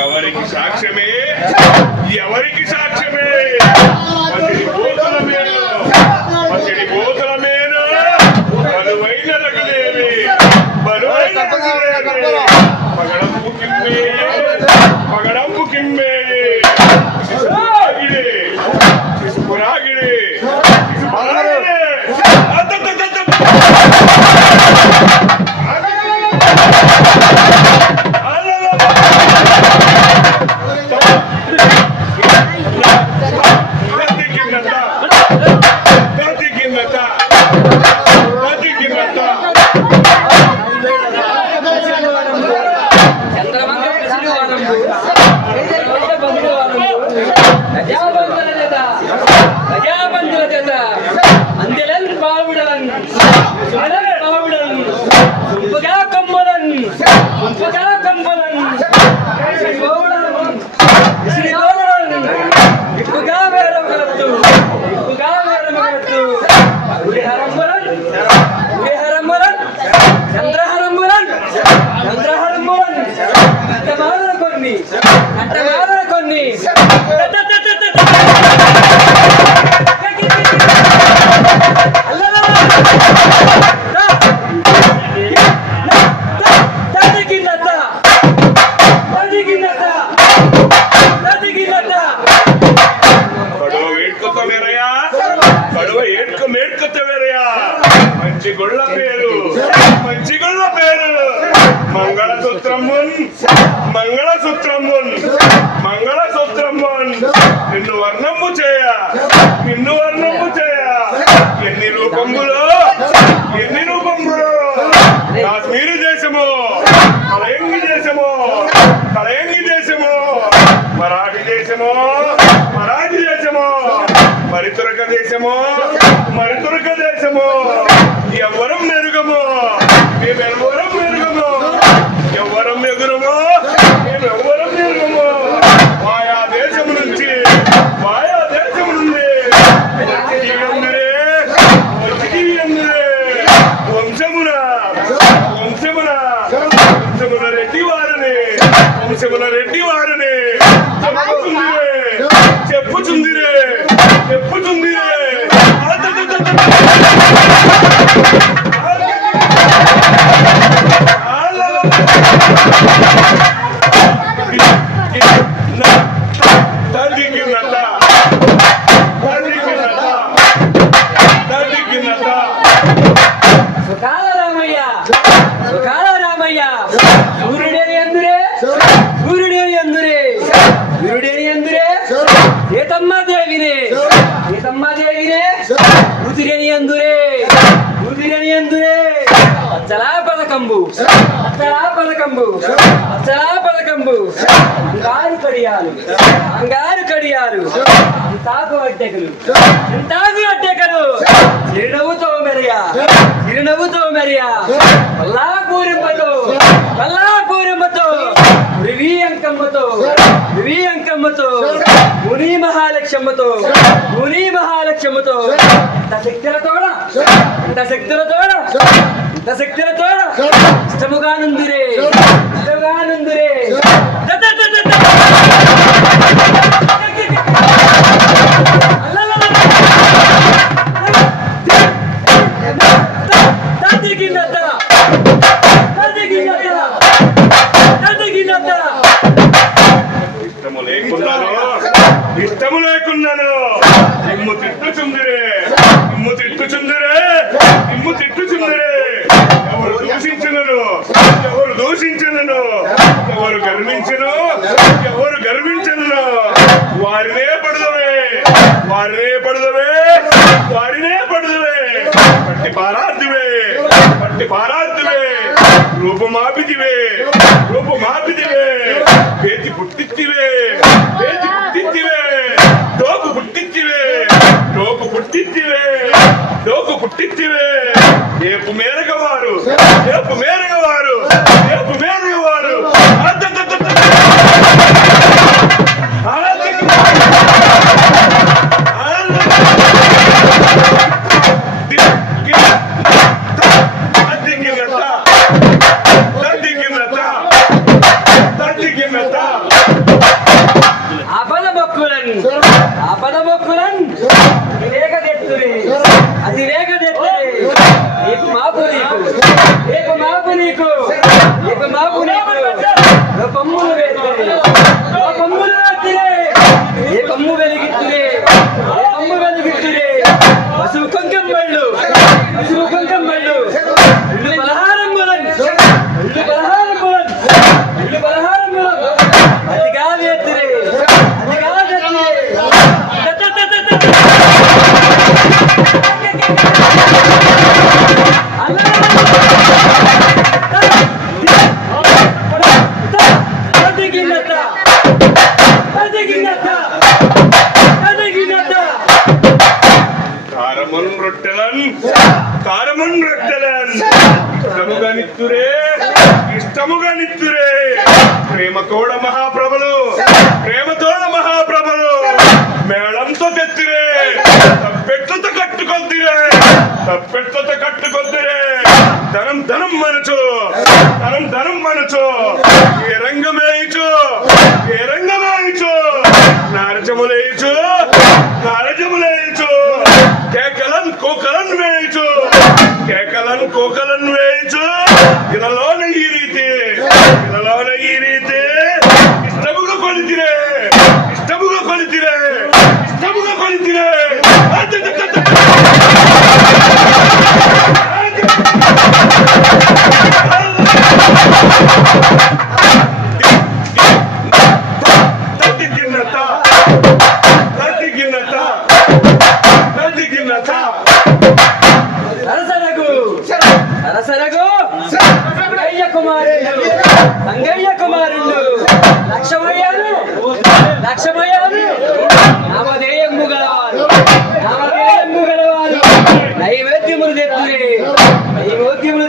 ఎవరికి సాక్ష్యమే ఎవరికి సాక్ష్యమే పసిడి పోతుల మేను బలువైన రగలేవి పగడంపు కిమ్మే శిశుపురాగిడే మంగళసూత్రమున్ నిన్ను వర్ణము చేయ ఎన్ని రూపములో కాశ్మీరు దేశము కళయంగి దేశము మరాఠీ దేశము మరితురక దేశము ఎవరం మెరుగము మేమెవరం మెరుగము ఎవరం ఎగురము మేమెవరం ఎగురము మాయా దేశము నుండి వంశమున రెడ్డి వారిని చెప్పుచుందిరే అంగారు కడియాలు తాగు అడ్డెకలు చిరునవ్వుతో మెరియా పల్లా పూరింపతో వివి అంకమ్మతో ముని మహాలక్ష్మతో శక్తులతోడ ఇష్టముగానుందిరే ఇష్టము లేకున్నాను ఇమ్ము తిట్టుచుందిరే ఎవరు దూషించను ఎవరు గర్వించను వారినే పడుదవే పట్టి పారాద్దువే రూపమాపిదివే పేతి పుట్టిత్తివే డోకు పుట్టిత్తివే ఏపు మేరగవారు నీకు మాపు నీకు నీకు మాపు నీకు నీకు మాపు నీకు కొమ్ములు వేస్తురే కొమ్ములు వేస్తురే ఏ కొమ్ము వెలిగిస్తురే ఏ కొమ్ము వెలిగిస్తురే పశువు కొంకమ్మళ్ళు పశువు కొంకమ్మళ్ళు ఇల్లు పలహారం బలం ఇల్లు పలహారం బలం ఇల్లు పలహారం బలం అదిగా వేస్తురే అదిగా వేస్తురే కారమన్ రొట్టెలన్ కారమన్ రొట్టెలన్ ఇష్టముగా నిత్తురే ఇష్టముగా నిత్తురే ప్రేమతోడ మహాప్రభులు ప్రేమతోడ మహాప్రభులు మేళంతో తెత్తిరే తప్పెట్లతో కట్టుకొద్దిరే తప్పెట్లతో కట్టుకొద్దిరే ధనం ధనం మనచు ధనం ధనం మనచు ఏ రంగమేయచు ఏ రంగమేయచు నారజములేయచు నారజములేయచు కేకలన్ కోకలన్ వేయచు కేకలన్ కోకలన్ వేయచు ఇలాలోన ఈ రీతి ఇలాలోన ఈ రీతి ఇష్టముగా కొలితిరే ఇష్టముగా కొలితిరే ఇష్టముగా కొలితిరే సరసరగు సంగయ్య కుమారుడు సంగయ్య కుమారుడు లక్షమయ్యాను లక్షమయ్యాను నామధేయము గలవారు నామధేయము గలవారు నైవేద్యములు తెత్తురే నైవేద్యములు